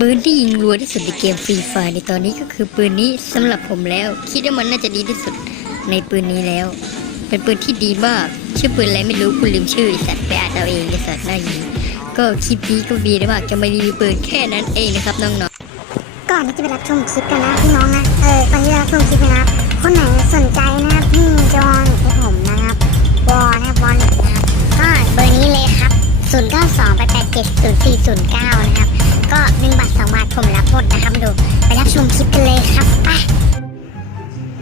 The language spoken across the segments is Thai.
ปืนที่ยิงรัวที่สุดในเกมฟรีไฟในตอนนี้ก็คือปืนนี้สำหรับผมแล้ว คิดว่ามันน่าจะดีที่สุดในปืนนี้แล้ว เป็นปืนที่ดีมากชื่อปืนอะไรไม่รู้คุณลืมชื่อสัตว์ไปอ่านเอาเองไอสัตว์น่ายิงก็คลิปนี้ก็มีได้มากจะไมารีวิวปืนแค่นั้นเองนะครับน้องๆก่อนที่จะไปรับชมคลิปกันนะพี่น้องนะเออก่อนที่รับชมคลิปนะครับคนไหนสนใจนะครับพี่จอลให้ผมนะครับวอลนะครับวอลนะครับก็เบอร์นี้เลยครับ0 9 2 8 8 7 0 4 0 9นะครับ ก็1บาท2บาทผมรับหมดนะครับดูไปรับชมคลิปกันเลยครับไป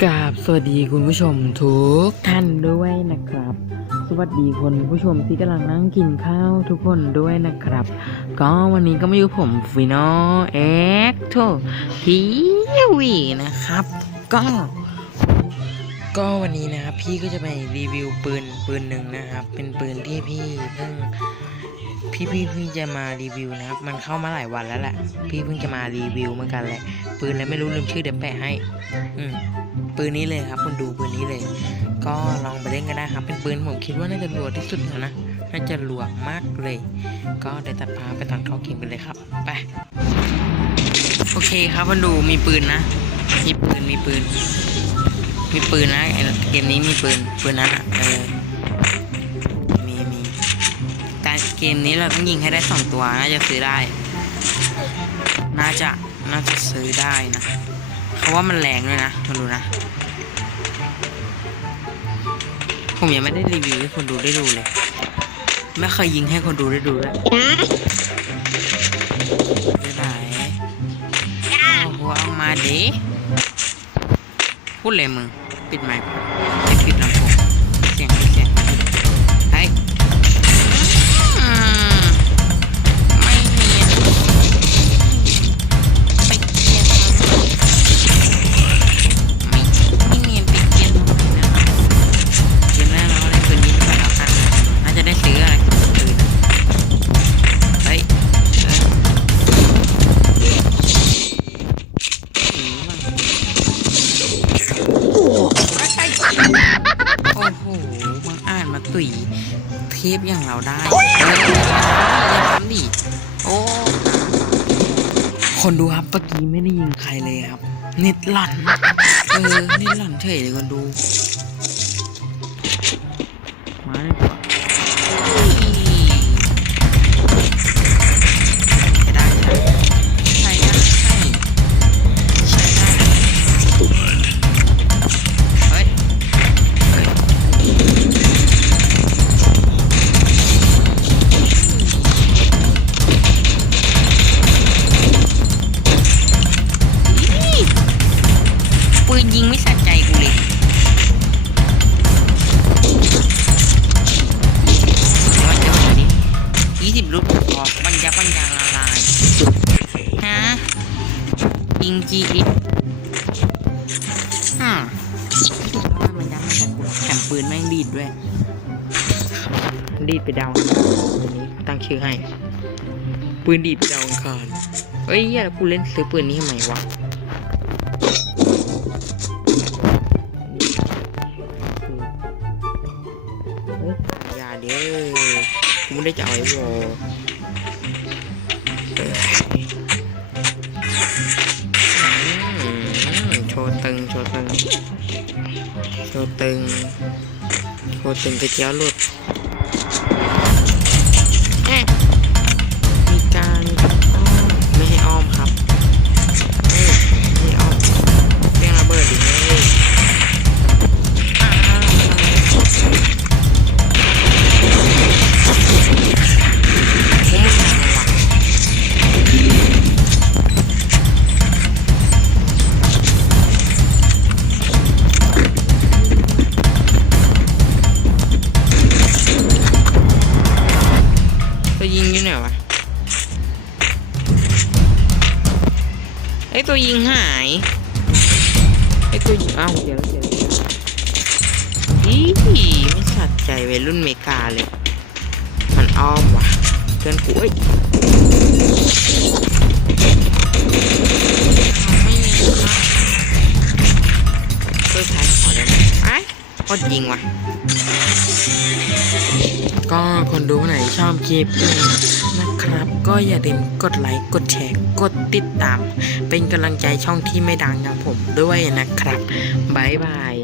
กราบสวัสดีคุณผู้ชมทุกท่านด้วยนะครับ สวัสดีคุณผู้ชมที่กำลังนั่งกินข้าวทุกคนด้วยนะครับ ก็วันนี้ก็มาอยู่ผมฟิโนเอ็กโททีวีนะครับ ก็ก็วันนี้นะครับพี่ก็จะไปรีวิวปืนปืนหนึ่งนะครับ เป็นปืนที่พี่เพิ่ง พี่พี่เพิ่งจะมารีวิวนะครับ มันเข้ามาหลายวันแล้วแหละ พี่เพิ่งจะมารีวิวเหมือนกันแหละ ปืนอะไรไม่รู้ลืมชื่อเดี๋ยวแปะให้ อืมปืนนี้เลยครับคุณดูปืนนี้เลย ก็ลองไปเล่นกันได้ครับ เป็นปืนผมคิดว่าน่าจะรัวที่สุดแล้วนะ น่าจะรัวมากเลย ก็เดี๋ยวตัดพาไปตอนเข้าเกมกันเลยครับ ไป โอเคครับคุณดูมีปืนนะ มีปืน มีปืน มีปืนนะ เกมนี้มีปืน ปืนนะเออ เกมนี้เราต้องยิงให้ได้สองตัวน่าจะซื้อได้ น่าจะน่าจะซื้อได้นะเขาว่ามันแรงด้วยนะมาดูนะ ผมยังไม่ได้รีวิวให้คนดูได้ดูเลย ไม่เคยยิงให้คนดูได้ดูเลยไปไหนเอาหัวออกมาดิพูดเลยมึง ปิดไมค์ไม่ปิดลำโพงานมาตุ๋ยเทปอย่างเราได้เฮ้ยอย่าทำดิโอ้คนดูครับเมื่อกี้ไม่ได้ยิงใครเลยครับ เน็ตหลั่นเออเน็ตหลั่นเฉยเลยคนดู ยี่สิบลูกพอปัญญาปัญญาละลายฮะยิงจีอิอ่ามันยับมันยับแถมปืนแม่งดีดด้วย ดีดไปดาวอันนี้ตั้งชื่อให้ ปืนดีดไปดาวอังคารเฮ้ยอย่ากูเล่นซื้อปืนนี้ทำไมวะ กูไม่ได้จะเอาไอ้วอโชว์ตึง โชว์ตึง โชว์ตึง โชว์ตึงกระเจียวหลุด ไอตัวยิงหายไอตัวยิงอ้าวเดี๋ยวเดี๋ยวเดี๋ยวอีไม่สัดใจวัยรุ่นเมกาเลย มันอ้อมว่ะเพื่อนกูเอ้ยไม่มีครับช่วท้ายขอได้ไหมไอ้กดยิงว่ะ ก็คนดูไหนชอบคลิปนี้นะคนะ ครับ ก็อย่าลืมกดไลค์กดแชร์กดติดตาม เป็นกำลังใจช่องที่ไม่ดังอย่างผมด้วยนะครับ บ๊ายบาย